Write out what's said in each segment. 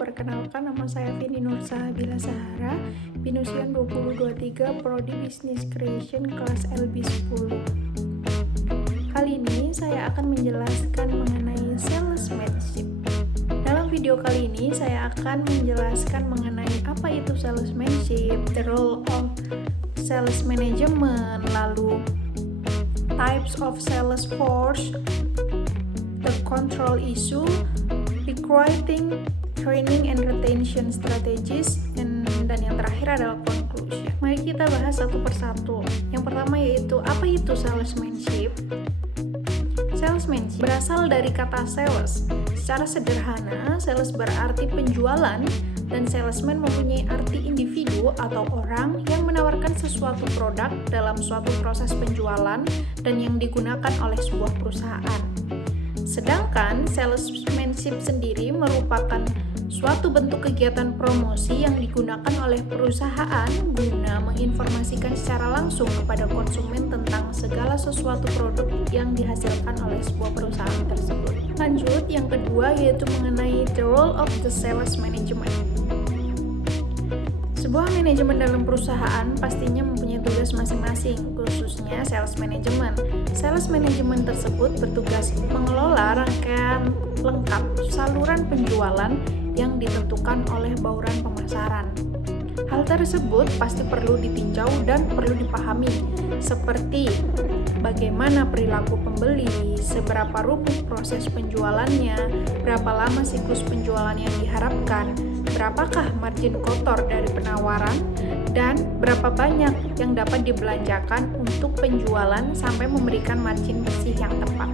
perkenalkan nama saya Vini Nursahabila Sahara, Pinusian 2023, Prodi Business Creation kelas LB10. Kali ini saya akan menjelaskan mengenai salesmanship. Dalam video kali ini saya akan menjelaskan mengenai apa itu salesmanship, the role of sales management, lalu types of sales force, the control issue, recruiting, training and retention strategies, dan yang terakhir adalah conclusion. Mari kita bahas satu persatu. Yang pertama yaitu apa itu salesmanship? Salesmanship berasal dari kata sales. Secara sederhana, sales berarti penjualan dan salesman mempunyai arti individu atau orang yang menawarkan sesuatu produk dalam suatu proses penjualan dan yang digunakan oleh sebuah perusahaan. Sedangkan salesmanship sendiri merupakan suatu bentuk kegiatan promosi yang digunakan oleh perusahaan guna menginformasikan secara langsung kepada konsumen tentang segala sesuatu produk yang dihasilkan oleh sebuah perusahaan tersebut. Lanjut, yang kedua yaitu mengenai the role of the sales management. Sebuah manajemen dalam perusahaan pastinya mempunyai tugas masing-masing, khususnya sales management. Sales management tersebut bertugas mengelola rangkaian lengkap saluran penjualan yang ditentukan oleh bauran pemasaran. Hal tersebut pasti perlu ditinjau dan perlu dipahami, seperti bagaimana perilaku pembeli, seberapa rumit proses penjualannya, berapa lama siklus penjualan yang diharapkan, berapakah margin kotor dari penawaran, dan berapa banyak yang dapat dibelanjakan untuk penjualan sampai memberikan margin bersih yang tepat.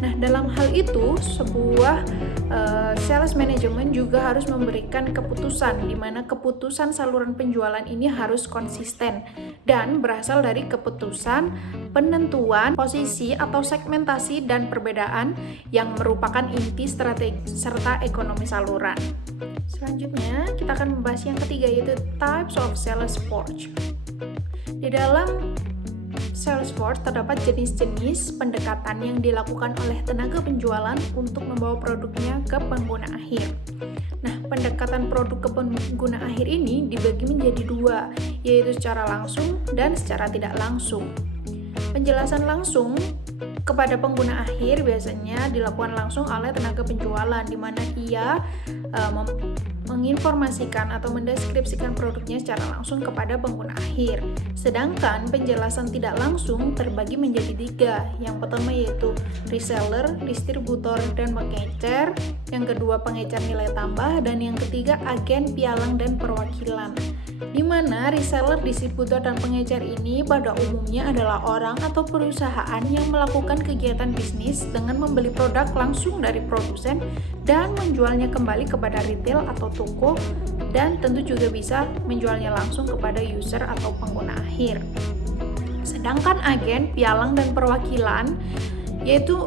Nah, dalam hal itu, sebuah sales management juga harus memberikan keputusan, di mana keputusan saluran penjualan ini harus konsisten dan berasal dari keputusan penentuan posisi atau segmentasi dan perbedaan yang merupakan inti strategi serta ekonomi saluran. Selanjutnya, kita akan membahas yang ketiga yaitu types of sales force. Di dalam sales force terdapat jenis-jenis pendekatan yang dilakukan oleh tenaga penjualan untuk membawa produknya ke pengguna akhir. Nah, pendekatan produk ke pengguna akhir ini dibagi menjadi dua, yaitu secara langsung dan secara tidak langsung. Penjelasan langsung kepada pengguna akhir biasanya dilakukan langsung oleh tenaga penjualan, di mana ia menginformasikan atau mendeskripsikan produknya secara langsung kepada pengguna akhir. Sedangkan penjelasan tidak langsung terbagi menjadi tiga. Yang pertama yaitu reseller, distributor, dan pengecer. Yang kedua pengecer nilai tambah, dan yang ketiga agen, pialang, dan perwakilan. Di mana reseller, distributor, dan pengecer ini pada umumnya adalah orang atau perusahaan yang melakukan kegiatan bisnis dengan membeli produk langsung dari produsen dan menjualnya kembali kepada retail atau toko, dan tentu juga bisa menjualnya langsung kepada user atau pengguna akhir. Sedangkan agen, pialang, dan perwakilan yaitu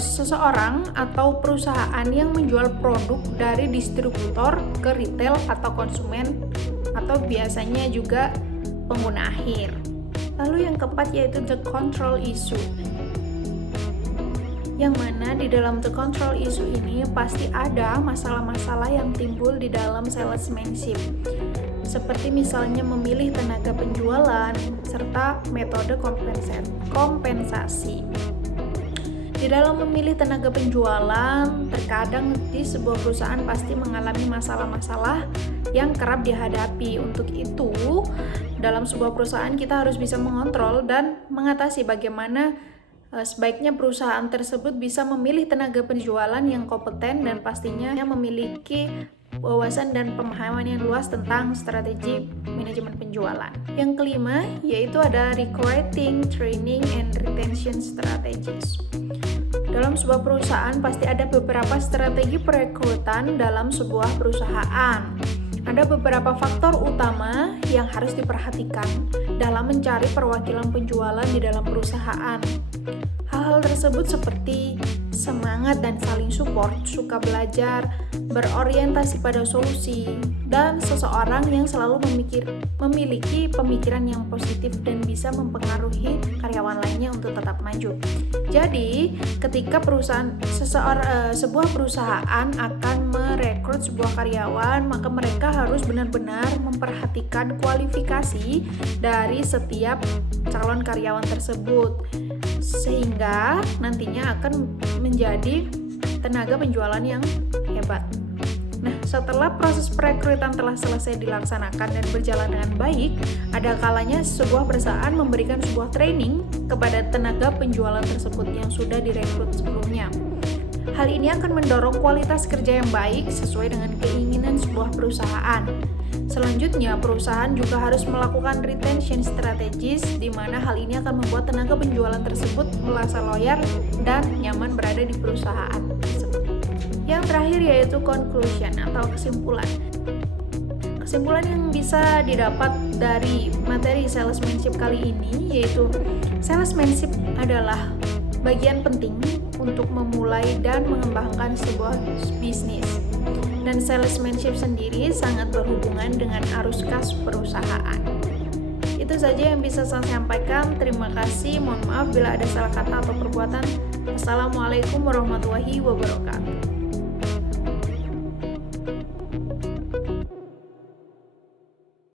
seseorang atau perusahaan yang menjual produk dari distributor ke retail atau konsumen, atau biasanya juga pengguna akhir. Lalu yang keempat yaitu the control issue, yang mana di dalam the control issue ini pasti ada masalah-masalah yang timbul di dalam salesmanship, seperti misalnya memilih tenaga penjualan serta metode kompensasi. Di dalam memilih tenaga penjualan, terkadang di sebuah perusahaan pasti mengalami masalah-masalah yang kerap dihadapi. Untuk itu, dalam sebuah perusahaan kita harus bisa mengontrol dan mengatasi bagaimana sebaiknya perusahaan tersebut bisa memilih tenaga penjualan yang kompeten dan pastinya memiliki wawasan dan pemahaman yang luas tentang strategi manajemen penjualan. Yang kelima yaitu ada recruiting, training, and retention strategies. Dalam sebuah perusahaan pasti ada beberapa strategi perekrutan dalam sebuah perusahaan. Ada beberapa faktor utama yang harus diperhatikan dalam mencari perwakilan penjualan di dalam perusahaan. Hal-hal tersebut seperti semangat dan saling support, suka belajar, berorientasi pada solusi, dan seseorang yang selalu memiliki pemikiran yang positif dan bisa mempengaruhi karyawan lainnya untuk tetap maju. Jadi, ketika sebuah perusahaan akan merekrut sebuah karyawan, maka mereka harus benar-benar memperhatikan kualifikasi dari setiap calon karyawan tersebut, sehingga nantinya akan menjadi tenaga penjualan yang hebat. Nah, setelah proses perekrutan telah selesai dilaksanakan dan berjalan dengan baik, ada kalanya sebuah perusahaan memberikan sebuah training kepada tenaga penjualan tersebut yang sudah direkrut sebelumnya. Hal ini akan mendorong kualitas kerja yang baik sesuai dengan keinginan sebuah perusahaan. Selanjutnya, perusahaan juga harus melakukan retention strategis, di mana hal ini akan membuat tenaga penjualan tersebut merasa loyal dan nyaman berada di perusahaan tersebut. Yang terakhir yaitu conclusion atau kesimpulan. Kesimpulan yang bisa didapat dari materi salesmanship kali ini yaitu salesmanship adalah bagian penting untuk memulai dan mengembangkan sebuah bisnis. Dan salesmanship sendiri sangat berhubungan dengan arus kas perusahaan. Itu saja yang bisa saya sampaikan. Terima kasih. Mohon maaf bila ada salah kata atau perbuatan. Assalamualaikum warahmatullahi wabarakatuh.